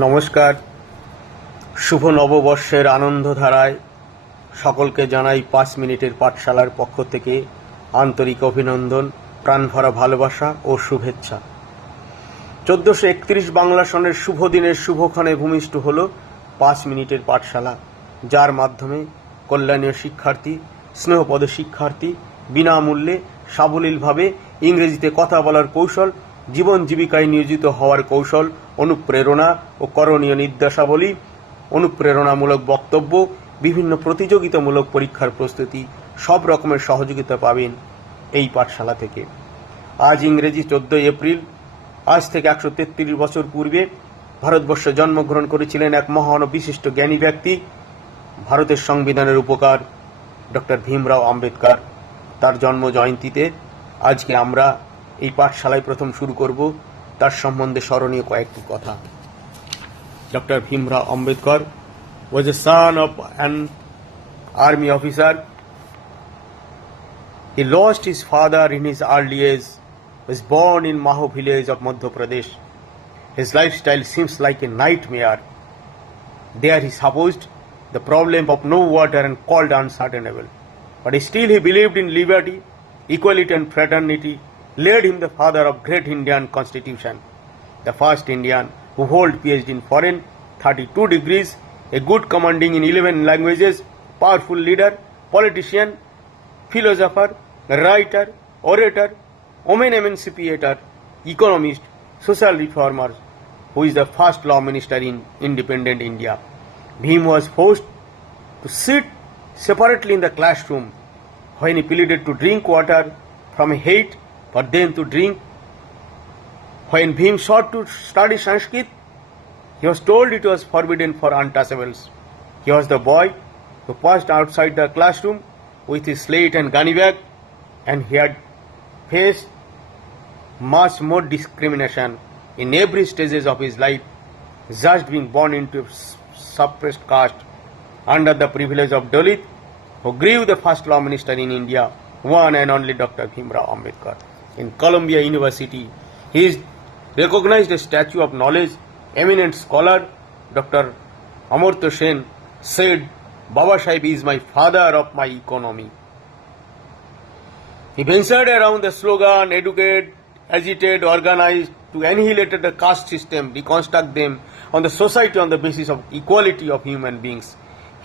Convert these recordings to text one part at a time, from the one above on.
নমস্কার। শুভ নববর্ষের আনন্দধারায় সকলকে জানাই 5 মিনিটের পাঠশালার পক্ষ থেকে আন্তরিক অভিনন্দন, প্রাণভরা ভালোবাসা ও শুভেচ্ছা। 1431 বাংলা সনের শুভ দিনের শুভক্ষণে ভূমিষ্ঠ হল 5 মিনিটের পাঠশালা, যার মাধ্যমে কল্যাণীয় শিক্ষার্থী, স্নেহপদ শিক্ষার্থী বিনামূল্যে সাবলীলভাবে ইংরেজিতে কথা বলার কৌশল, জীবন জীবিকায় নিয়োজিত হওয়ার কৌশল, অনুপ্রেরণা ও করণীয় নির্দেশাবলী, অনুপ্রেরণামূলক বক্তব্য, বিভিন্ন প্রতিযোগিতামূলক পরীক্ষার প্রস্তুতি, সব রকমের সহযোগিতা পাবেন এই পাঠশালা থেকে। আজ ইংরেজি 14 এপ্রিল। আজ থেকে 133 বছর পূর্বে ভারতবর্ষে জন্মগ্রহণ করেছিলেন এক মহান ও বিশিষ্ট জ্ঞানী ব্যক্তি, ভারতের সংবিধানের উপকার ডক্টর ভীমরাও আম্বেদকর। তার জন্ম জয়ন্তীতে আজকে আমরা এই পাঠশালায় প্রথম শুরু করব তার সম্বন্ধে স্মরণীয় কয়েকটি কথা। Doctor Bhimrao Ambedkar was a son of an army officer. He lost his father in his early age, was born in Maho village of Madhya Pradesh. His lifestyle seems like a nightmare. There he supposed the problem of no water and cold uncertainable. But still he believed in liberty, equality and fraternity, led him the father of great Indian constitution, the first Indian who hold PhD in foreign, 32 degrees, a good commanding in 11 languages, powerful leader, politician, philosopher, writer, orator, women emancipator, economist, social reformer, who is the first law minister in independent India. Bhim was forced to sit separately in the classroom when he pleaded to drink water from a hate, but then to drink. When Bhim sought to study Sanskrit, he was told it was forbidden for untouchables. He was the boy who passed outside the classroom with his slate and gunny bag, and he had faced much more discrimination in every stages of his life, just being born into a suppressed caste under the privilege of Dalit, who grew the first law minister in India, one and only Dr. Bhimrao Ambedkar. In Columbia University, he is recognized a statue of knowledge. Eminent scholar Dr. Amartya Sen said, "Baba Sahib is my father of my economy." He ventured around the slogan, educate, agitate, organize to annihilate the caste system, reconstruct them on the society on the basis of equality of human beings.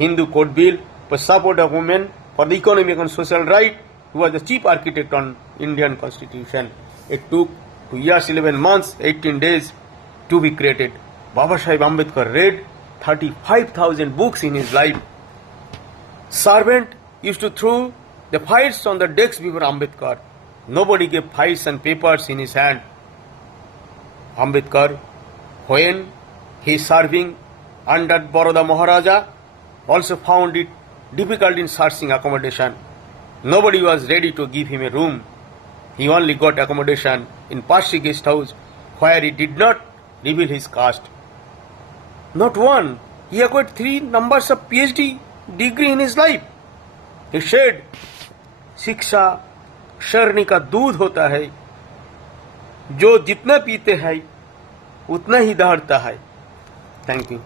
Hindu code bill for support of women for the economic and social right. He was the chief architect on Indian constitution. It took 2 years, 11 months, 18 days to be created. Baba Sahib Ambedkar read 35,000 books in his life. Servant used to throw the files on the desk before Ambedkar. Nobody gave files and papers in his hand. Ambedkar, when he is serving under Baroda Maharaja, also found it difficult in searching accommodation. Nobody was ready to give him a room. He only got accommodation in Parsi guest house, where he did not reveal his caste. Not one, he acquired 3 numbers of PhD degree in his life. He said, शिक्षा शरणी का दूध होता है, जो जितना पीते हैं उतना ही दहाड़ता है। Thank you.